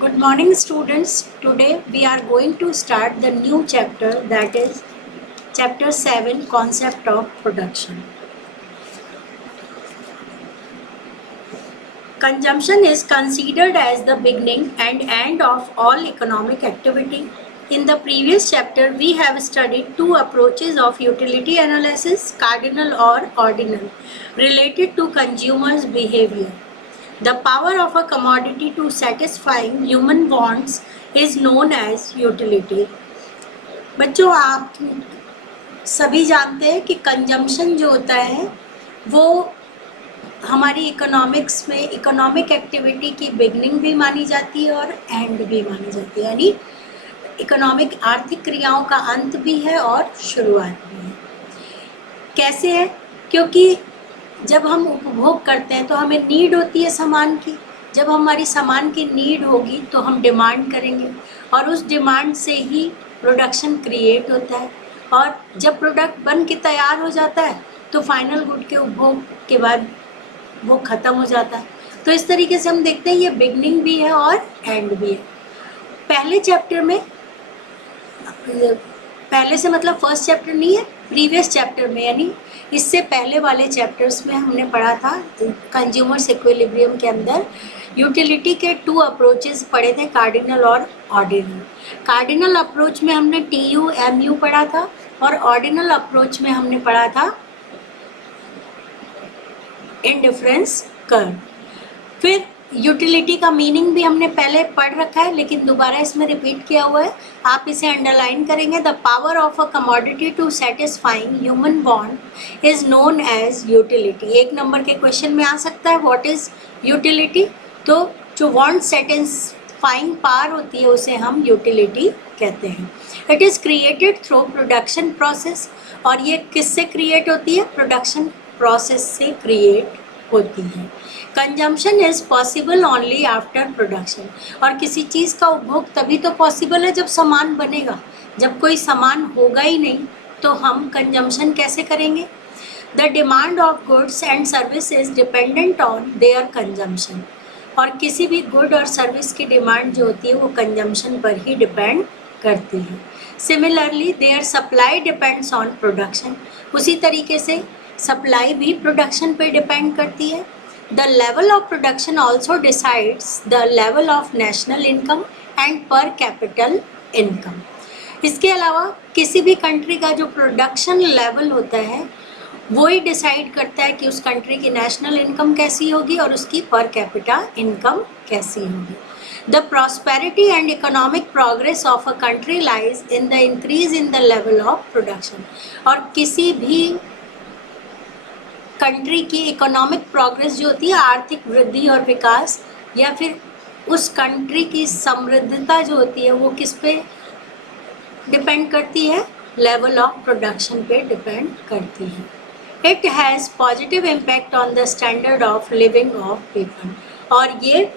Good morning, students. Today we are going to start the new chapter, that is chapter 7, concept of production. Consumption is considered as the beginning and end of all economic activity. In the previous chapter, we have studied two approaches of utility analysis, cardinal or ordinal, related to consumers' behavior. The power of a commodity to satisfying human wants is known as utility. बच्चों, आप सभी जानते हैं कि consumption जो होता है वो हमारी इकोनॉमिक्स में इकोनॉमिक एक्टिविटी की बिगनिंग भी मानी जाती है और एंड भी मानी जाती है, यानी इकोनॉमिक आर्थिक क्रियाओं का अंत भी है और शुरुआत भी है। कैसे है? क्योंकि जब हम उपभोग करते हैं तो हमें नीड होती है सामान की। जब हमारी सामान की नीड होगी तो हम डिमांड करेंगे और उस डिमांड से ही प्रोडक्शन क्रिएट होता है, और जब प्रोडक्ट बन के तैयार हो जाता है तो फाइनल गुड के उपभोग के बाद वो ख़त्म हो जाता है। तो इस तरीके से हम देखते हैं ये बिगनिंग भी है और एंड भी है। पहले चैप्टर में, पहले से मतलब फर्स्ट चैप्टर नहीं है, प्रीवियस चैप्टर में यानी इससे पहले वाले चैप्टर्स में हमने पढ़ा था कंज्यूमर्स इक्विलिब्रियम के अंदर यूटिलिटी के टू अप्रोचेस पढ़े थे, कार्डिनल और ऑर्डिनल। कार्डिनल अप्रोच में हमने TU MU पढ़ा था और ऑर्डिनल अप्रोच में हमने पढ़ा था इंडिफरेंस कर्व। फिर यूटिलिटी का मीनिंग भी हमने पहले पढ़ रखा है, लेकिन दोबारा इसमें रिपीट किया हुआ है, आप इसे अंडरलाइन करेंगे। The power of a commodity to satisfying human want is known as utility. एक नंबर के क्वेश्चन में आ सकता है व्हाट इज यूटिलिटी, तो जो वांट सेटिस्फाइंग पावर होती है उसे हम यूटिलिटी कहते हैं। It is created through production process, और ये किससे क्रिएट होती है? प्रोडक्शन प्रोसेस से क्रिएट होती है। Consumption is possible only after production, और किसी चीज़ का उपभोग तभी तो पॉसिबल है जब सामान बनेगा। जब कोई सामान होगा ही नहीं तो हम कंजम्पशन कैसे करेंगे? The demand of goods and services dependent on their consumption, और किसी भी गुड और सर्विस की डिमांड जो होती है वो कंजम्पशन पर ही डिपेंड करती है। Similarly their supply depends on production, उसी तरीके से सप्लाई भी प्रोडक्शन पे डिपेंड करती है। The level of production also decides the level of national income and पर कैपिटल इनकम। इसके अलावा किसी भी कंट्री का जो प्रोडक्शन लेवल होता है वो ही डिसाइड करता है कि उस कंट्री की नेशनल इनकम कैसी होगी और उसकी पर कैपिटा इनकम कैसी होगी। The prosperity and economic progress of a country lies in the increase in the level of production, और किसी भी कंट्री की इकोनॉमिक प्रोग्रेस जो होती है, आर्थिक वृद्धि और विकास, या फिर उस कंट्री की समृद्धता जो होती है वो किस पे डिपेंड करती है? लेवल ऑफ प्रोडक्शन पे डिपेंड करती है। It has positive impact on the standard of living of people, और ये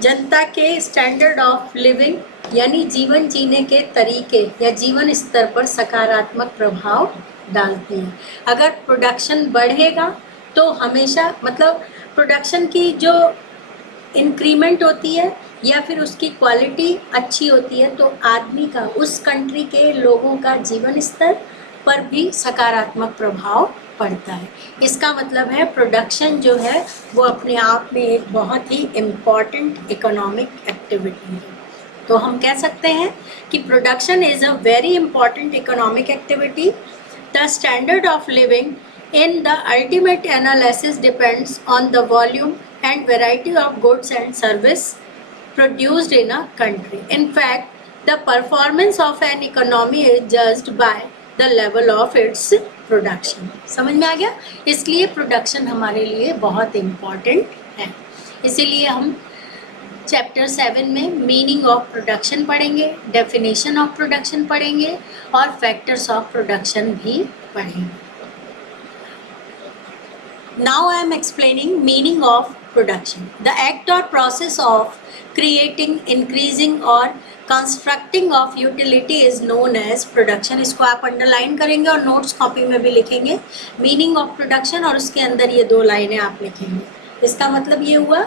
जनता के स्टैंडर्ड ऑफ लिविंग यानी जीवन जीने के तरीके या जीवन स्तर पर सकारात्मक प्रभाव डालती है। अगर प्रोडक्शन बढ़ेगा तो हमेशा मतलब प्रोडक्शन की जो इंक्रीमेंट होती है या फिर उसकी क्वालिटी अच्छी होती है तो आदमी का, उस कंट्री के लोगों का जीवन स्तर पर भी सकारात्मक प्रभाव पड़ता है। इसका मतलब है प्रोडक्शन जो है वो अपने आप में एक बहुत ही इम्पॉर्टेंट इकोनॉमिक एक्टिविटी है। तो हम कह सकते हैं कि production is a very important economic activity. The standard of living in the ultimate analysis depends on the volume and variety of goods and service produced in a country. In fact, the performance of an economy is judged by the level of its production. समझ में आ गया? इसलिए production हमारे लिए बहुत important है। इसीलिए हम चैप्टर 7 में मीनिंग ऑफ प्रोडक्शन पढ़ेंगे, डेफिनेशन ऑफ प्रोडक्शन पढ़ेंगे और फैक्टर्स ऑफ प्रोडक्शन भी पढ़ेंगे। Now I am explaining meaning of production. The act or process of creating, increasing or constructing of utility is known as production. इसको आप underline करेंगे और notes copy में भी लिखेंगे मीनिंग ऑफ प्रोडक्शन, और उसके अंदर ये दो लाइनें आप लिखेंगे। इसका मतलब ये हुआ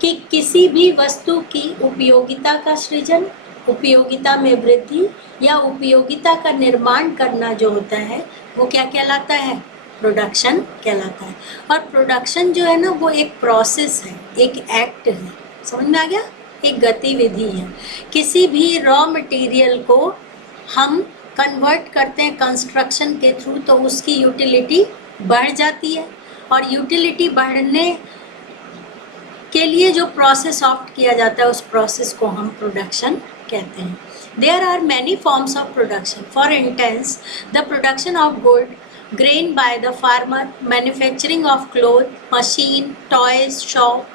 कि किसी भी वस्तु की उपयोगिता का सृजन, उपयोगिता में वृद्धि या उपयोगिता का निर्माण करना जो होता है वो क्या कहलाता है? प्रोडक्शन कहलाता है। और प्रोडक्शन जो है ना वो एक प्रोसेस है, एक एक्ट है, समझ में आ गया? एक गतिविधि है। किसी भी रॉ मटेरियल को हम कन्वर्ट करते हैं कंस्ट्रक्शन के थ्रू तो उसकी यूटिलिटी बढ़ जाती है, और यूटिलिटी बढ़ने के लिए जो प्रोसेस ऑप्ट किया जाता है उस प्रोसेस को हम प्रोडक्शन कहते हैं। There are many forms of production. For instance the production of good grain by the farmer, manufacturing of cloth, machine, toys, shop,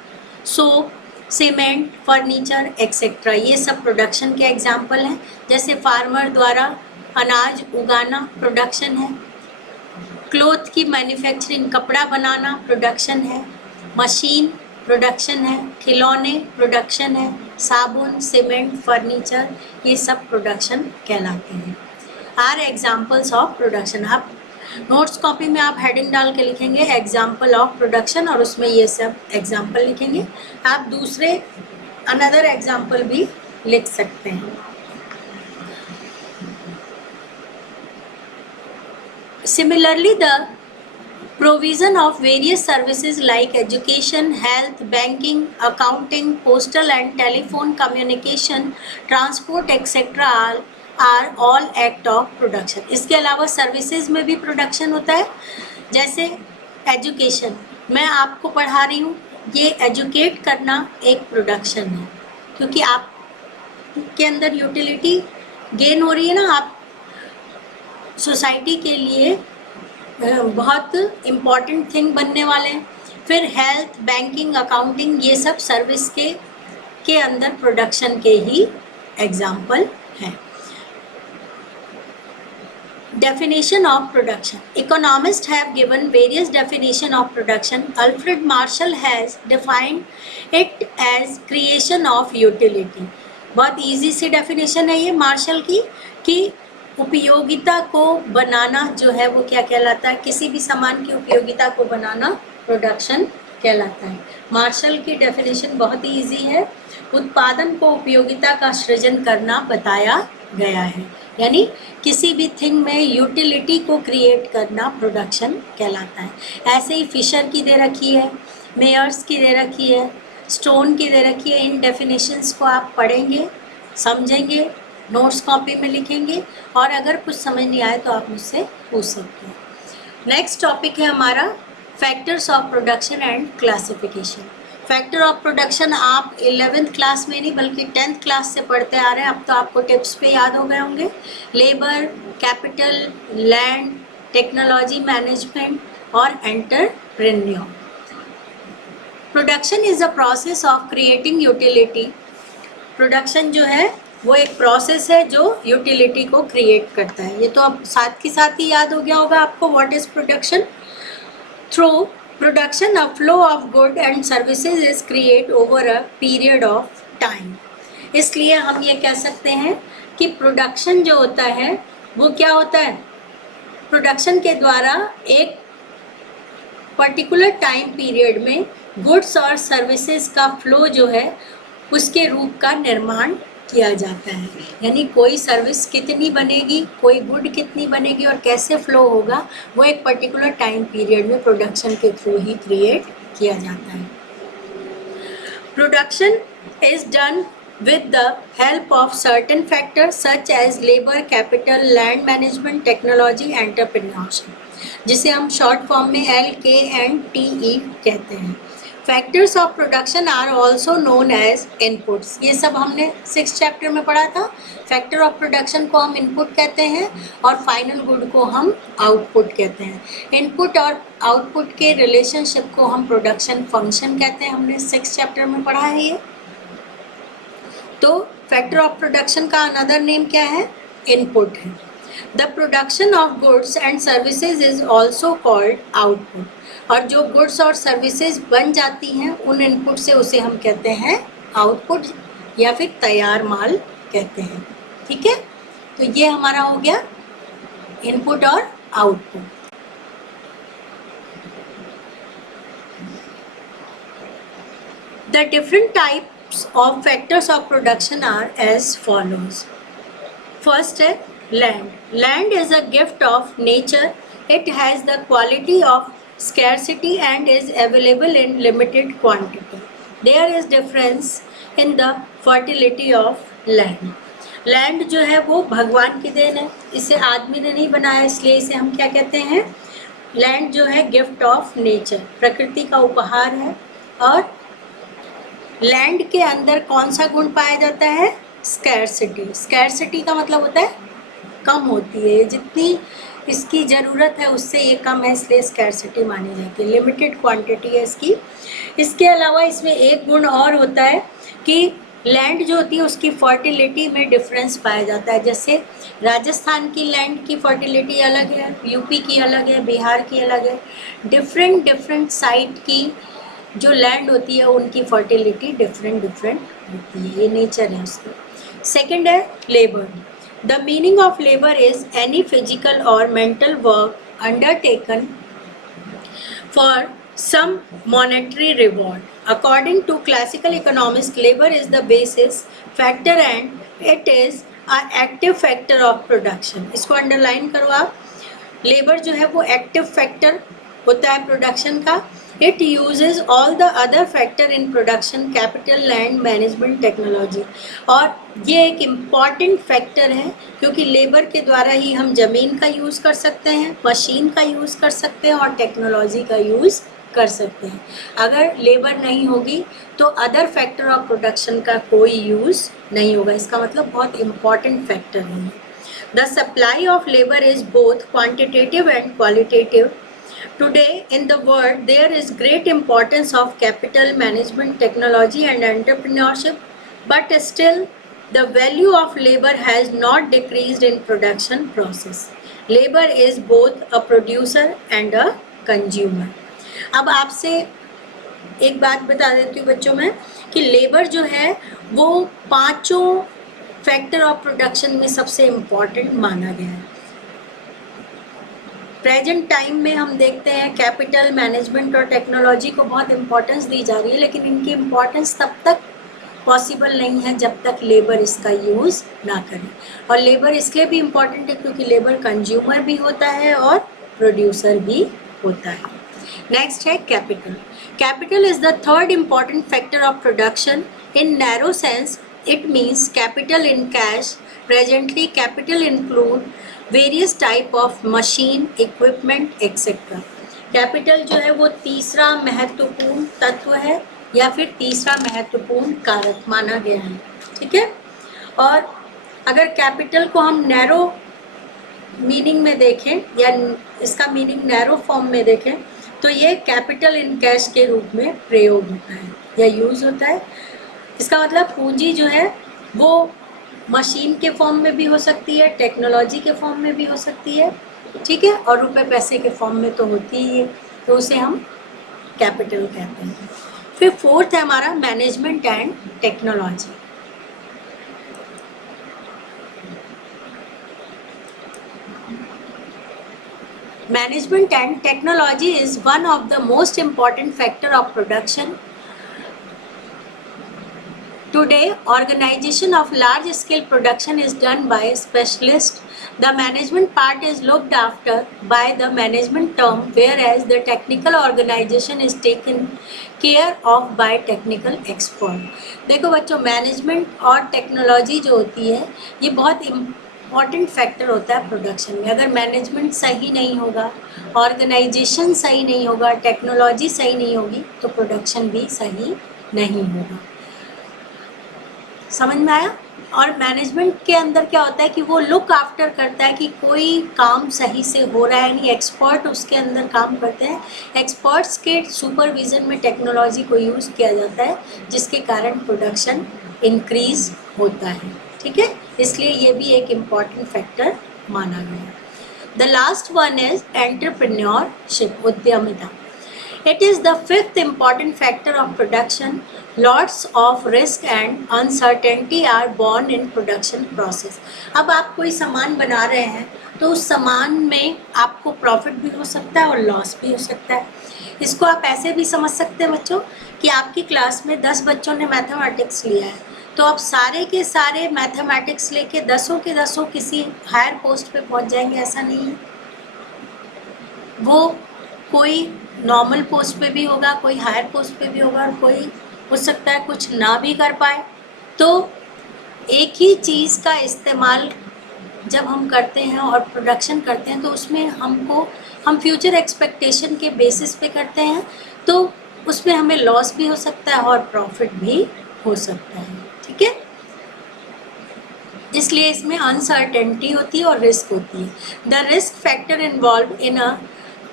soap, cement, furniture etcetera, ये सब प्रोडक्शन के एग्जाम्पल हैं। जैसे फार्मर द्वारा अनाज उगाना प्रोडक्शन है, क्लोथ की मैन्युफैक्चरिंग कपड़ा बनाना प्रोडक्शन है, मशीन प्रोडक्शन है, खिलौने प्रोडक्शन है, साबुन, सीमेंट, फर्नीचर, ये सब प्रोडक्शन कहलाते हैं। Are examples of production. आप नोट्स कॉपी में आप हेडिंग डाल के लिखेंगे एग्जाम्पल ऑफ प्रोडक्शन और उसमें ये सब एग्जाम्पल लिखेंगे। आप दूसरे अनदर एग्जाम्पल भी लिख सकते हैं। Similarly the provision of various services like education, health, banking, accounting, postal and telephone communication, transport etc. are all act of production। इसके अलावा सर्विसेज में भी प्रोडक्शन होता है। जैसे एजुकेशन, मैं आपको पढ़ा रही हूँ, ये एजुकेट करना एक प्रोडक्शन है, क्योंकि आप के अंदर यूटिलिटी गेन हो रही है ना, आप सोसाइटी के लिए बहुत इम्पॉर्टेंट थिंग बनने वाले हैं। फिर हेल्थ, बैंकिंग, अकाउंटिंग, ये सब सर्विस के अंदर प्रोडक्शन के ही एग्जाम्पल हैं। Definition of production. Economists have given various definition of production. Alfred Marshall has defined it as creation of utility. बहुत इजी सी डेफिनेशन है ये मार्शल की, कि उपयोगिता को बनाना जो है वो क्या कहलाता है? किसी भी सामान की उपयोगिता को बनाना प्रोडक्शन कहलाता है। मार्शल की डेफिनेशन बहुत ही ईजी है। उत्पादन को उपयोगिता का सृजन करना बताया गया है, यानी किसी भी थिंग में यूटिलिटी को क्रिएट करना प्रोडक्शन कहलाता है। ऐसे ही फिशर की दे रखी है, मेयर्स की दे रखी है, स्टोन की दे रखी है। इन डेफिनेशंस को आप पढ़ेंगे, समझेंगे, नोट्स कॉपी में लिखेंगे, और अगर कुछ समझ नहीं आए तो आप मुझसे पूछ सकते हैं। नेक्स्ट टॉपिक है हमारा factors of production and classification. Factor of production आप 11th क्लास में नहीं बल्कि 10th क्लास से पढ़ते आ रहे हैं। अब तो आपको टिप्स पे याद हो गए होंगे। Labour, capital, land, technology, management और entrepreneur. Production is a process of creating utility. Production जो है वो एक प्रोसेस है जो यूटिलिटी को क्रिएट करता है। ये तो अब साथ के साथ ही याद हो गया होगा आपको what is production. Through production a flow of good and services is create over a period of time. इसलिए हम ये कह सकते हैं कि प्रोडक्शन जो होता है वो क्या होता है? प्रोडक्शन के द्वारा एक पर्टिकुलर टाइम पीरियड में गुड्स और सर्विसेज का फ्लो जो है उसके रूप का निर्माण किया जाता है। यानी कोई सर्विस कितनी बनेगी, कोई गुड कितनी बनेगी और कैसे फ्लो होगा, वो एक पर्टिकुलर टाइम पीरियड में प्रोडक्शन के थ्रू ही क्रिएट किया जाता है। Production is done with the help of certain factors such as labor, capital, land management, technology, entrepreneurship, जिसे हम शॉर्ट फॉर्म में LKNTE कहते हैं। Factors of production are also known as inputs. ये सब हमने 6th चैप्टर में पढ़ा था। फैक्टर ऑफ प्रोडक्शन को हम इनपुट कहते हैं और फाइनल गुड को हम आउटपुट कहते हैं। इनपुट और आउटपुट के रिलेशनशिप को हम प्रोडक्शन फंक्शन कहते हैं। हमने 6th चैप्टर में पढ़ा है ये। तो फैक्टर ऑफ प्रोडक्शन का अनदर नेम क्या है? इनपुट है। The production of goods and services is also called output. और जो गुड्स और सर्विसेज बन जाती हैं उन इनपुट से उसे हम कहते हैं आउटपुट या फिर तैयार माल कहते हैं। ठीक है, तो ये हमारा हो गया इनपुट और output. The different types of factors of production are as follows. First है land. Land is a gift of nature. It has the quality of scarcity and is available in limited quantity. There is difference in the fertility of land. Land जो है वो भगवान की then है, इसे आदमी ने नहीं बनाया, इसलिए इसे हम क्या कहते हैं, लैंड जो है गिफ्ट ऑफ नेचर, प्रकृति का उपहार है। और लैंड के अंदर कौन सा गुण पाया जाता है, स्कैर्सिटी। स्कैर्सिटी का मतलब होता है कम होती है, जितनी इसकी ज़रूरत है उससे ये कम है, इसलिए स्कैर्सिटी मानी जाती है, लिमिटेड क्वांटिटी है इसकी। इसके अलावा इसमें एक गुण और होता है कि लैंड जो होती है उसकी फर्टिलिटी में डिफरेंस पाया जाता है। जैसे राजस्थान की लैंड की फर्टिलिटी अलग है, यूपी की अलग है, बिहार की अलग है। डिफरेंट साइट की जो लैंड होती है उनकी फर्टिलिटी डिफरेंट होती है, ये नेचर है उसकी। सेकंड है labour. The meaning of labour is any physical और mental work undertaken for some monetary reward. According to classical economics, labor is the basis factor and it is an active factor of production. इसको underline करो आप। Labour जो है वो active factor होता है production का। It uses all the other factor in production, capital, land, management, technology. और ये एक इम्पॉर्टेंट फैक्टर है क्योंकि लेबर के द्वारा ही हम ज़मीन का यूज़ कर सकते हैं, मशीन का यूज़ कर सकते हैं और टेक्नोलॉजी का यूज़ कर सकते हैं। अगर लेबर नहीं होगी तो अदर फैक्टर ऑफ प्रोडक्शन का कोई यूज़ नहीं होगा। इसका मतलब बहुत इम्पॉर्टेंट फैक्टर है। The supply of labour is both quantitative and qualitative. Today in the world there is great importance of capital management, technology and entrepreneurship, but still the value of labor has not decreased in production process. Labor is both a producer and a consumer. अब आपसे एक बात बता देती हूँ बच्चों में कि लेबर जो है वो पांचों फैक्टर ऑफ प्रोडक्शन में सबसे इम्पॉर्टेंट माना गया है। प्रेजेंट टाइम में हम देखते हैं कैपिटल, मैनेजमेंट और टेक्नोलॉजी को बहुत इम्पोर्टेंस दी जा रही है, लेकिन इनकी इम्पोर्टेंस तब तक पॉसिबल नहीं है जब तक लेबर इसका यूज़ ना करें। और लेबर इसलिए भी इम्पॉर्टेंट है क्योंकि लेबर कंज्यूमर भी होता है और प्रोड्यूसर भी होता है। नेक्स्ट है capital. Capital is the third important factor of production. In narrow sense it means capital in cash. Presently capital include various type of machine, equipment etcetera. Capital जो है वो तीसरा महत्वपूर्ण तत्व है या फिर तीसरा महत्वपूर्ण कारक माना गया है, ठीक है। और अगर कैपिटल को हम नैरो मीनिंग में देखें या इसका मीनिंग नैरो फॉर्म में देखें तो ये कैपिटल इन कैश के रूप में प्रयोग होता है या यूज़ होता है। इसका मतलब पूंजी जो है वो मशीन के फॉर्म में भी हो सकती है, टेक्नोलॉजी के फॉर्म में भी हो सकती है, ठीक है, और रुपए पैसे के फॉर्म में तो होती ही है, तो उसे हम कैपिटल कहते हैं। फिर फोर्थ है हमारा management and technology. Management and technology is one of the most important factor of production. Today, organization of large scale production is done by specialists. The management part is looked after by the management term, whereas the technical organization is taken care of by technical expert. देखो बच्चों, management और technology जो होती है ये बहुत important factor होता है प्रोडक्शन में। अगर मैनेजमेंट सही नहीं होगा, ऑर्गेनाइजेशन सही नहीं होगा, टेक्नोलॉजी सही नहीं होगी तो प्रोडक्शन भी सही नहीं होगा। समझ में आया? और मैनेजमेंट के अंदर क्या होता है कि वो लुक आफ्टर करता है कि कोई काम सही से हो रहा है, यानी एक्सपर्ट उसके अंदर काम करते हैं। एक्सपर्ट्स के सुपरविज़न में टेक्नोलॉजी को यूज़ किया जाता है जिसके कारण प्रोडक्शन इंक्रीज होता है, ठीक है। इसलिए ये भी एक इम्पॉर्टेंट फैक्टर माना गया। The last one is entrepreneurship, उद्यमिता। It is the fifth important factor of production. Lots of risk and uncertainty are born in production process. अब आप कोई सामान बना रहे हैं तो उस सामान में आपको प्रॉफिट भी हो सकता है और लॉस भी हो सकता है। इसको आप ऐसे भी समझ सकते हैं बच्चों कि आपकी क्लास में 10 बच्चों ने मैथमेटिक्स लिया है, तो आप सारे के सारे मैथमेटिक्स लेके 10 के 10 किसी हायर पोस्ट पे पहुंच जाएंगे, ऐसा नहीं है। वो कोई नॉर्मल पोस्ट पे भी होगा, कोई हायर पोस्ट पे भी होगा, और कोई हो सकता है कुछ ना भी कर पाए। तो एक ही चीज़ का इस्तेमाल जब हम करते हैं और प्रोडक्शन करते हैं, तो उसमें हम फ्यूचर एक्सपेक्टेशन के बेसिस पे करते हैं, तो उसमें हमें लॉस भी हो सकता है और प्रॉफिट भी हो सकता है, ठीक है। इसलिए इसमें अनसर्टेनिटी होती है और रिस्क होती है। The risk factor involve in a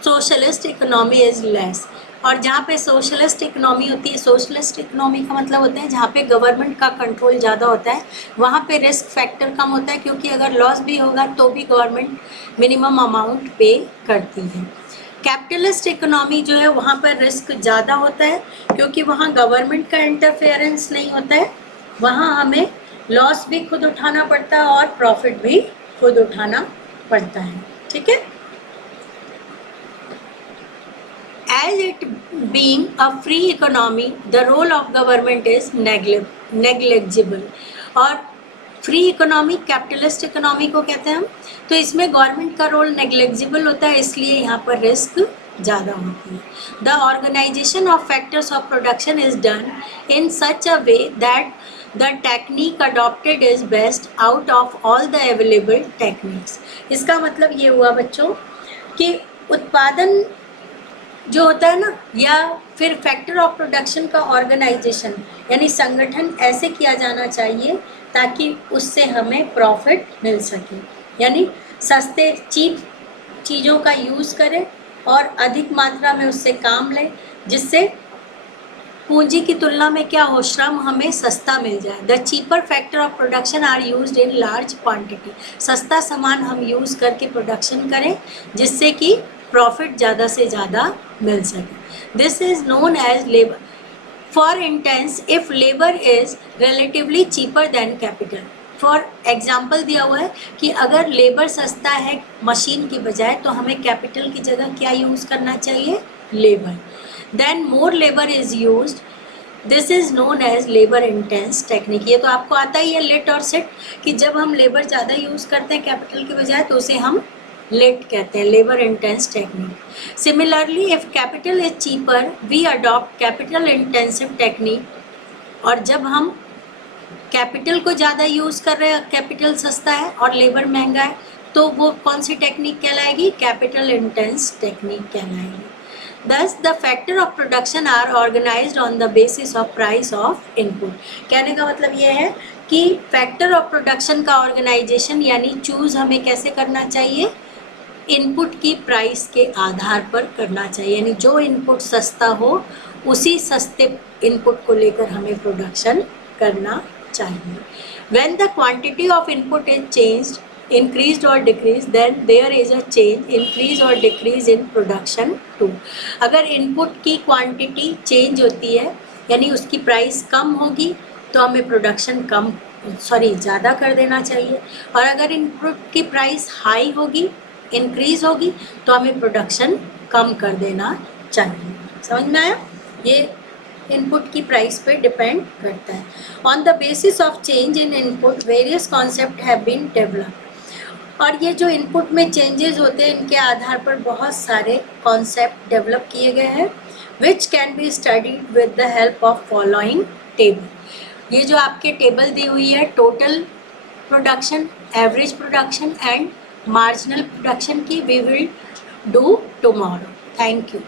socialist economy is less. और जहाँ पे सोशलिस्ट इकोनॉमी होती है, सोशलिस्ट इकोनॉमी का मतलब होता है जहाँ पे गवर्नमेंट का कंट्रोल ज़्यादा होता है, वहाँ पे रिस्क फैक्टर कम होता है, क्योंकि अगर लॉस भी होगा तो भी गवर्नमेंट मिनिमम अमाउंट पे करती है। कैपिटलिस्ट इकोनॉमी जो है वहाँ पर रिस्क ज़्यादा होता है, क्योंकि वहाँ गवर्नमेंट का इंटरफेरेंस नहीं होता है, वहाँ हमें लॉस भी खुद उठाना पड़ता है और प्रॉफिट भी खुद उठाना पड़ता है, ठीक है। As it being a free economy, the role of government is negligible. और फ्री इकोनॉमी कैपिटलिस्ट इकोनॉमी को कहते हैं हम, तो इसमें गवर्नमेंट का रोल नेग्लिजिबल होता है, इसलिए यहाँ पर रिस्क ज़्यादा होती है। The organisation of factors of production is done in such a way that the technique adopted is best out of all the available techniques. इसका मतलब ये हुआ बच्चों कि उत्पादन जो होता है ना, या फिर फैक्टर ऑफ प्रोडक्शन का ऑर्गेनाइजेशन यानी संगठन ऐसे किया जाना चाहिए ताकि उससे हमें प्रॉफिट मिल सके, यानी सस्ते चीप चीज़ों का यूज़ करें और अधिक मात्रा में उससे काम लें, जिससे पूंजी की तुलना में क्या हो, श्रम हमें सस्ता मिल जाए। The cheaper factor of production are used in large quantity. सस्ता सामान हम यूज़ करके प्रोडक्शन करें जिससे कि प्रॉफिट ज़्यादा से ज़्यादा मिल सके। This is known as labour. For intense if labour is relatively cheaper than capital. For example दिया हुआ है कि अगर लेबर सस्ता है मशीन की बजाय, तो हमें कैपिटल की जगह क्या यूज़ करना चाहिए, labour. Then more labour is used, this is known as labour intense technique. ये तो आपको आता ही है लेट और सेट, कि जब हम लेबर ज़्यादा यूज़ करते हैं कैपिटल की बजाय तो उसे हम लेट कहते हैं, labour intense technique. Similarly if capital is cheaper we adopt capital intensive technique. और जब हम कैपिटल को ज़्यादा यूज़ कर रहे हैं, कैपिटल सस्ता है और लेबर महंगा है, तो वो कौन सी टेक्निक कहलाएगी, कैपिटल इंटेंस टेक्निक कहलाएगी। Thus the factor of production are organized on the basis of price of input। कहने का मतलब ये है कि फैक्टर ऑफ प्रोडक्शन का ऑर्गेनाइजेशन यानी चूज हमें कैसे करना चाहिए, इनपुट की प्राइस के आधार पर करना चाहिए, यानी जो इनपुट सस्ता हो उसी सस्ते इनपुट को लेकर हमें प्रोडक्शन करना चाहिए। When the quantity of input is changed, increased or decreased, then there is a change, increase or decrease in production too। अगर इनपुट की क्वांटिटी चेंज होती है यानी उसकी प्राइस कम होगी तो हमें प्रोडक्शन ज़्यादा कर देना चाहिए, और अगर इनपुट की प्राइस हाई होगी, इंक्रीज होगी, तो हमें प्रोडक्शन कम कर देना चाहिए। समझ में आया? ये इनपुट की प्राइस पे डिपेंड करता है। On the basis of change in input various concept have been developed. और ये जो इनपुट में चेंजेस होते हैं इनके आधार पर बहुत सारे कॉन्सेप्ट डेवलप किए गए हैं, which can be studied with the help of following table. ये जो आपके टेबल दी हुई है, total production, average production and marginal production की, we will do tomorrow. Thank you.